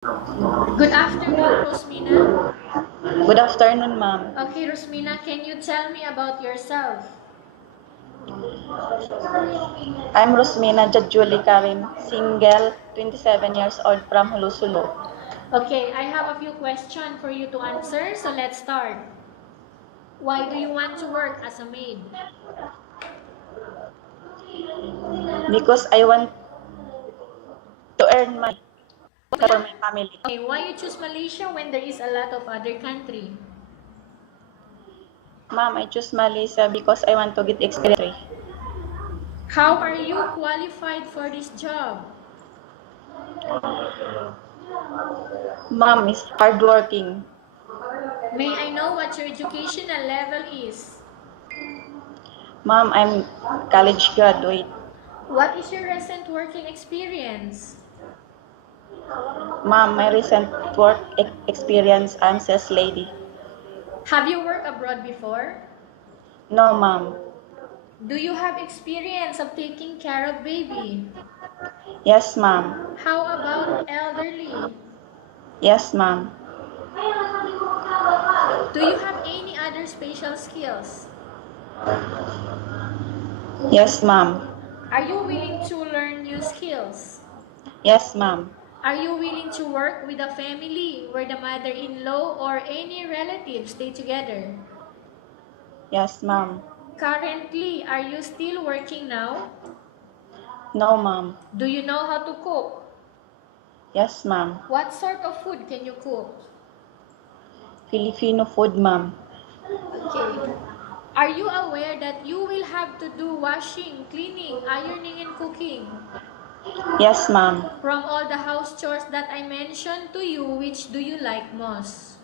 Good afternoon, Rosemina. Good afternoon, ma'am. Okay, Rosemina, can you tell me about yourself? I'm Rosemina Jadjuli single, 27 years old from Hulusulo. Okay, I have a few questions for you to answer, so let's start. Why do you want to work as a maid? Because I want to earn money for my family. Okay, why you choose Malaysia when there is a lot of other country? Ma'am, I choose Malaysia because I want to get experience. How are you qualified for this job? Ma'am is hardworking. May I know what your educational level is? Ma'am, I'm college graduate. What is your recent working experience? Ma'am, my recent work experience, I'm sales lady. Have you worked abroad before? No, ma'am. Do you have experience of taking care of baby? Yes, ma'am. How about elderly? Yes, ma'am. Do you have any other special skills? Yes, ma'am. Are you willing to learn new skills? Yes, ma'am. Are you willing to work with a family where the mother-in-law or any relatives stay together? Yes, ma'am. Currently, are you still working now? No, ma'am. Do you know how to cook? Yes, ma'am. What sort of food can you cook? Filipino food, ma'am. Okay. Are you aware that you will have to do washing, cleaning, ironing, and cooking? Yes, ma'am. From all the house chores that I mentioned to you, which do you like most?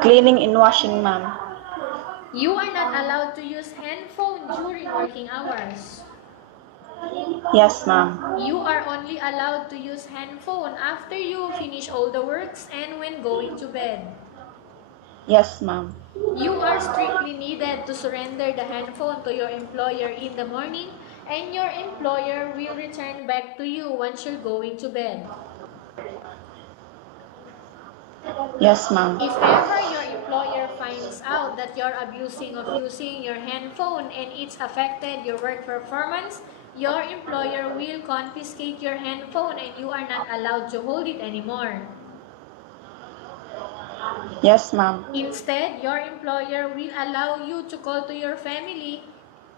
Cleaning and washing, ma'am. You are not allowed to use handphone during working hours. Yes, ma'am. You are only allowed to use handphone after you finish all the works and when going to bed. Yes, ma'am. You are strictly needed to surrender the handphone to your employer in the morning, and your employer will return back to you once you're going to bed. Yes, ma'am. If ever your employer finds out that you're abusing of using your handphone and it's affected your work performance, your employer will confiscate your handphone and you are not allowed to hold it anymore. Yes, ma'am. Instead, your employer will allow you to call to your family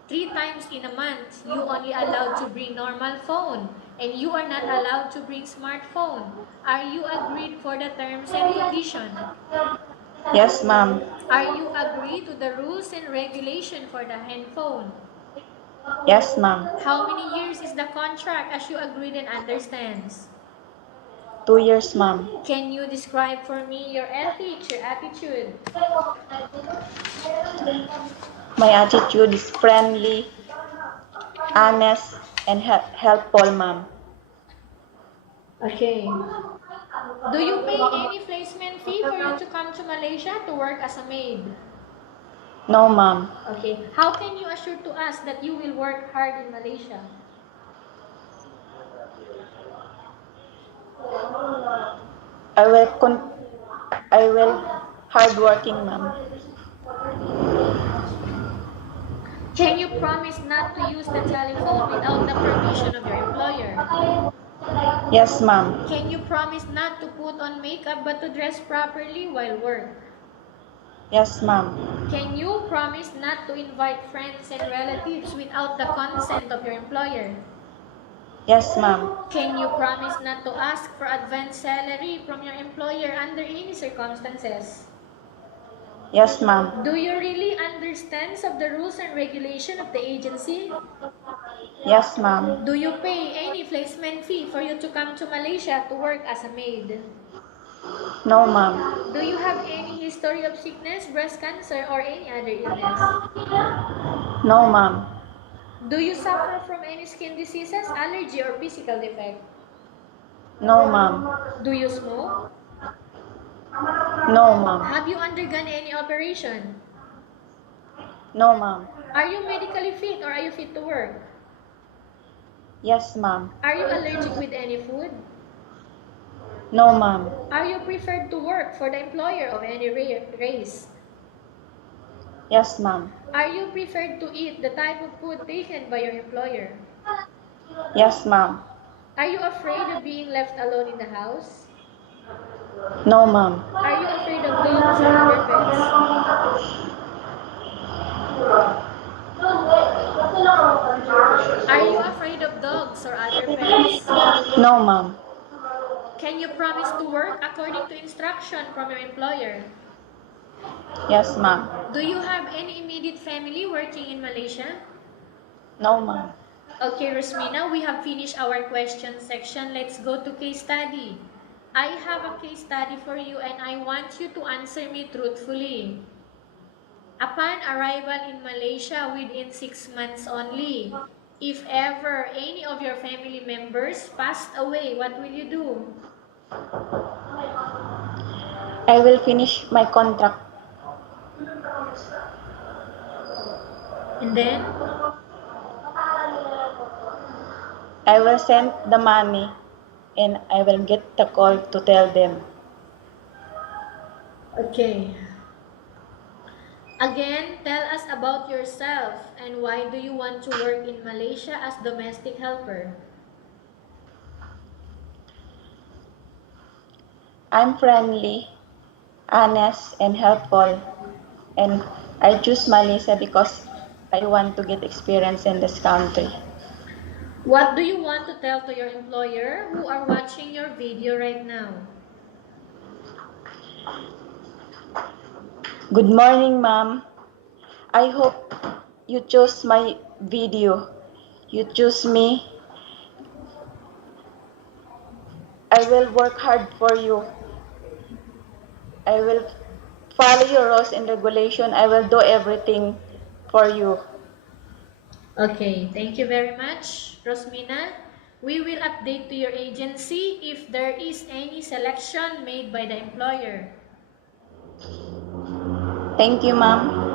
3 times in a month. You only allowed to bring normal phone and you are not allowed to bring smartphone. Are you agreed for the terms and condition? Yes, ma'am. Are you agree to the rules and regulation for the handphone? Yes, ma'am. How many years is the contract as you agreed and understands? 2 years, ma'am. Can you describe for me your ethics, your attitude? My attitude is friendly, honest, and helpful, ma'am. Okay. Do you pay any placement fee for you to come to Malaysia to work as a maid? No, ma'am. Okay. How can you assure to us that you will work hard in Malaysia? I will I will hardworking, ma'am. Can you promise not to use the telephone without the permission of your employer? Yes, ma'am. Can you promise not to put on makeup but to dress properly while work? Yes, ma'am. Can you promise not to invite friends and relatives without the consent of your employer? Yes, ma'am. Can you promise not to ask for advance salary from your employer under any circumstances? Yes, ma'am. Do you really understand of the rules and regulation of the agency? Yes, ma'am. Do you pay any placement fee for you to come to Malaysia to work as a maid? No, ma'am. Do you have any history of sickness, breast cancer, or any other illness? No, ma'am. Do you suffer from any skin diseases, allergy, or physical defect? No, ma'am. Do you smoke? No, ma'am. Have you undergone any operation? No, ma'am. Are you medically fit or are you fit to work? Yes, ma'am. Are you allergic with any food? No, ma'am. Are you preferred to work for the employer of any race? Yes, ma'am. Are you preferred to eat the type of food taken by your employer? Yes, ma'am. Are you afraid of being left alone in the house? No, ma'am. Are you afraid of dogs or other pets? Are you afraid of dogs or other pets? No, ma'am. Can you promise to work according to instruction from your employer? Yes, ma'am. Do you have any immediate family working in Malaysia? No, ma'am. Okay, Rosemina, we have finished our question section. Let's go to case study. I have a case study for you and I want you to answer me truthfully. Upon arrival in Malaysia within 6 months only, if ever any of your family members passed away, what will you do? I will finish my contract. And then? I will send the money and I will get the call to tell them. Okay. Again, tell us about yourself and why do you want to work in Malaysia as domestic helper? I'm friendly, honest, and helpful. And I choose Malaysia because I want to get experience in this country. What do you want to tell to your employer who are watching your video right now? Good morning, ma'am. I hope you chose my video. You choose me. I will work hard for you. I will follow your rules and regulation. I will do everything for you. Okay, thank you very much, Rosemina. We will update to your agency if there is any selection made by the employer. Thank you, ma'am.